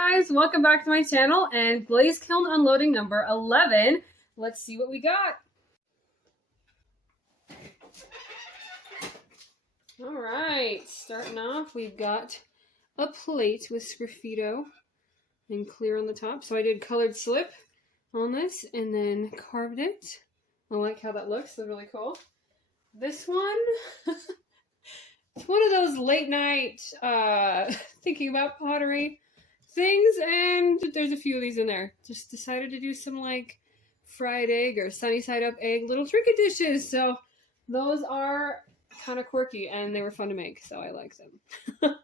guys, welcome back to my channel and glaze kiln unloading number 11. Let's see what we got. All right, starting off, we've got a plate with sgraffito and clear on the top. So I did colored slip on this and then carved it. I like how that looks, it's really cool. This one, it's one of those late night thinking about pottery things, and there's a few of these in there. Just decided to do some like fried egg or sunny side up egg little trinket dishes. So those are kind of quirky and they were fun to make, so I like them. So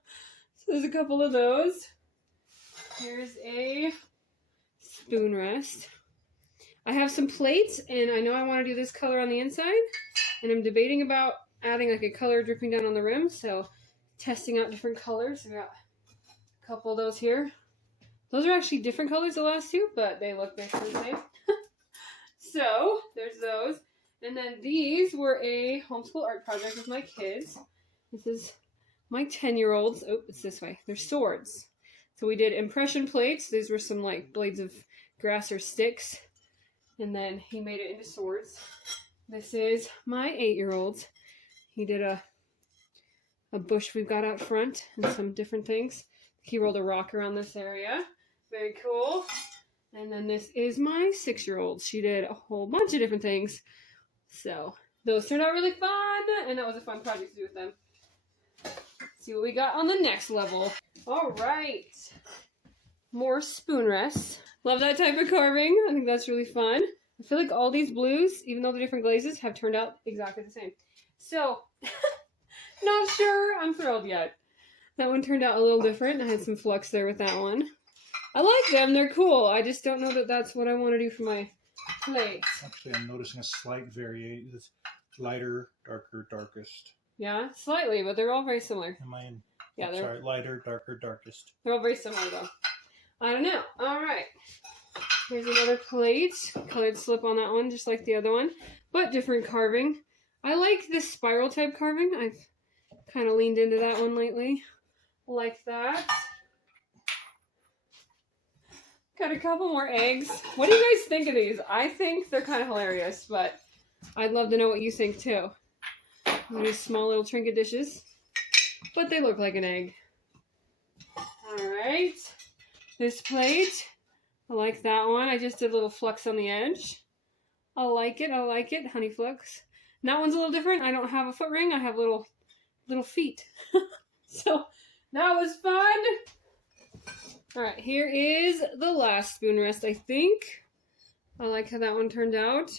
there's a couple of those. Here's a spoon rest. I have some plates and I know I want to do this color on the inside, and I'm debating about adding like a color dripping down on the rim, so testing out different colors. We got a couple of those here. Those are actually different colors, the last two, but they look basically the same. So there's those. And then these were a homeschool art project with my kids. This is my 10-year-olds. Oh, it's this way. They're swords. So we did impression plates. These were some like blades of grass or sticks. And then he made it into swords. This is my 8-year-old. He did a bush we've got out front and some different things. He rolled a rock around this area. Very cool. And then this is my 6-year-old. She did a whole bunch of different things. So those turned out really fun, and that was a fun project to do with them. Let's see what we got on the next level. All right. More spoon rests. Love that type of carving. I think that's really fun. I feel like all these blues, even though they're different glazes, have turned out exactly the same. So, not sure I'm thrilled yet. That one turned out a little different. I had some flux there with that one. I like them. They're cool. I just don't know that that's what I want to do for my plates. Actually, I'm noticing a slight variation. It's lighter, darker, darkest. Yeah, slightly, but they're all very similar. Am I in? Yeah, they're sorry, lighter, darker, darkest. They're all very similar, though. I don't know. All right. Here's another plate. Colored slip on that one, just like the other one, but different carving. I like this spiral type carving. I've kind of leaned into that one lately. Like that. Got a couple more eggs. What do you guys think of these? I think they're kind of hilarious, but I'd love to know what you think too. These small little trinket dishes, but they look like an egg. All right. This plate, I like that one. I just did a little flux on the edge. I like it. I like it. Honey flux. And that one's a little different. I don't have a foot ring. I have little feet. So that was fun. All right, here is the last spoon rest, I think. I like how that one turned out.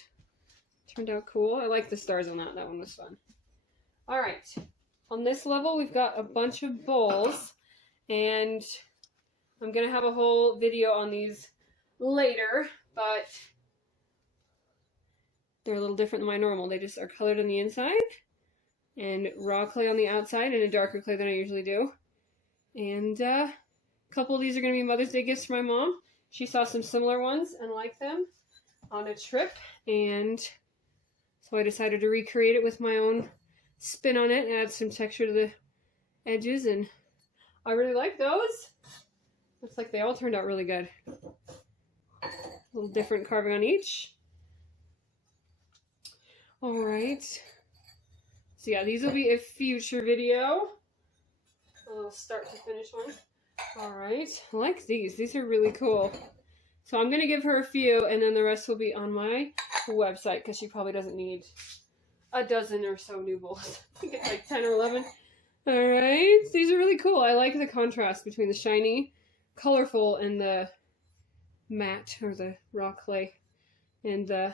Turned out cool. I like the stars on that. That one was fun. All right, on this level, we've got a bunch of bowls, and I'm going to have a whole video on these later, but they're a little different than my normal. They just are colored on the inside and raw clay on the outside and a darker clay than I usually do. And a couple of these are going to be Mother's Day gifts for my mom. She saw some similar ones and liked them on a trip, and so I decided to recreate it with my own spin on it and add some texture to the edges, and I really like those. Looks like they all turned out really good. A little different carving on each. All right. So yeah, these will be a future video. A little start to finish one. All right. I like these. These are really cool. So I'm going to give her a few, and then the rest will be on my website because she probably doesn't need a dozen or so new bowls. I think it's like 10 or 11. All right. These are really cool. I like the contrast between the shiny, colorful, and the matte or the raw clay. And the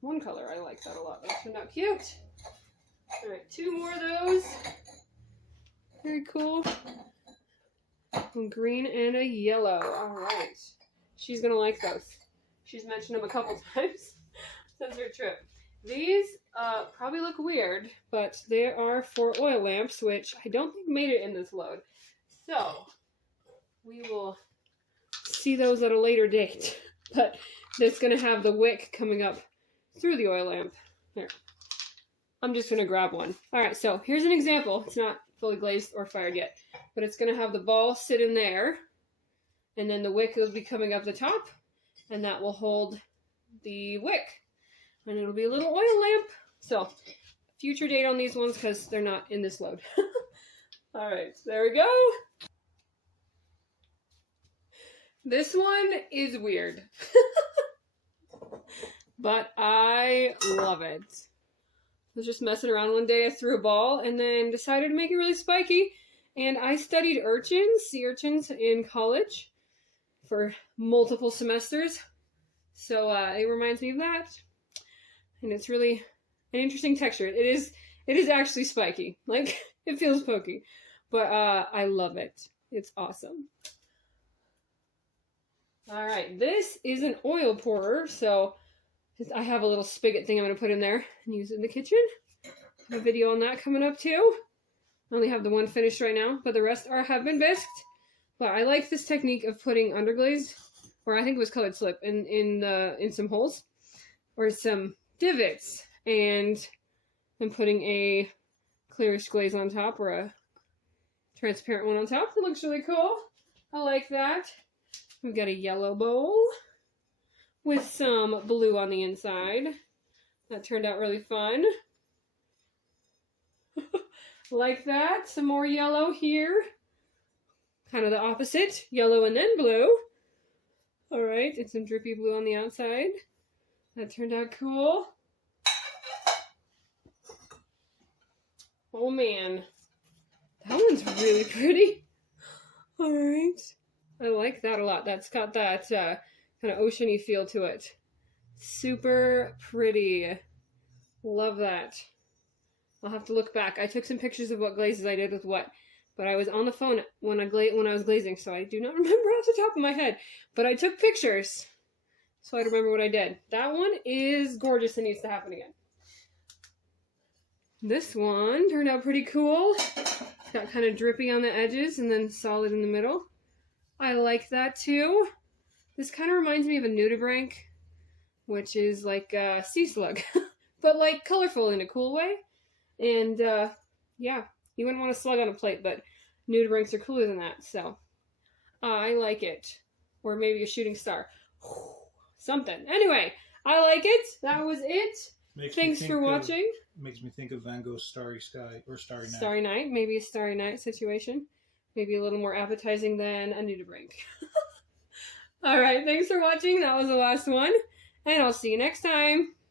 one color, I like that a lot. Those turned out cute. All right, 2 more of those. Very cool. A green and a yellow. All right. She's going to like those. She's mentioned them a couple times since her trip. These probably look weird, but they are for oil lamps, which I don't think made it in this load. So we will see those at a later date. But it's going to have the wick coming up through the oil lamp. Here. I'm just going to grab one. All right, so here's an example. It's not fully glazed or fired yet, but it's going to have the ball sit in there, And then the wick will be coming up the top, and that will hold the wick. And it'll be a little oil lamp. So, future date on these ones because they're not in this load. Alright, there we go. This one is weird. But I love it. I was just messing around one day. I threw a ball and then decided to make it really spiky. And I studied sea urchins in college for multiple semesters. So it reminds me of that. And it's really an interesting texture. It is actually spiky. Like, it feels pokey. But I love it. It's awesome. Alright, this is an oil pourer. So I have a little spigot thing I'm going to put in there and use it in the kitchen. I have a video on that coming up too. I only have the one finished right now, but the rest have been bisqued. But I like this technique of putting underglaze, or I think it was colored slip, in some holes or some divots, and then putting a clearish glaze on top or a transparent one on top. It looks really cool. I like that. We've got a yellow bowl with some blue on the inside. That turned out really fun. Like that. Some more yellow here. Kind of the opposite. Yellow and then blue. Alright, and some drippy blue on the outside. That turned out cool. Oh man. That one's really pretty. Alright. I like that a lot. That's got that kind of ocean-y feel to it. Super pretty. Love that. I'll have to look back. I took some pictures of what glazes I did with what, but I was on the phone when I was glazing, so I do not remember off the top of my head. But I took pictures, so I remember what I did. That one is gorgeous and needs to happen again. This one turned out pretty cool. It's got kind of drippy on the edges and then solid in the middle. I like that too. This kind of reminds me of a nudibranch, which is like a sea slug, but like colorful in a cool way. And yeah, you wouldn't want a slug on a plate, but nudibranchs are cooler than that, so I like it. Or maybe a shooting star. Something. Anyway, I like it. That was it. Thanks for watching. Makes me think of Van Gogh's Starry Sky or Starry Night. Starry Night. Maybe a Starry Night situation. Maybe a little more appetizing than a nudibranch. Alright, thanks for watching. That was the last one. And I'll see you next time.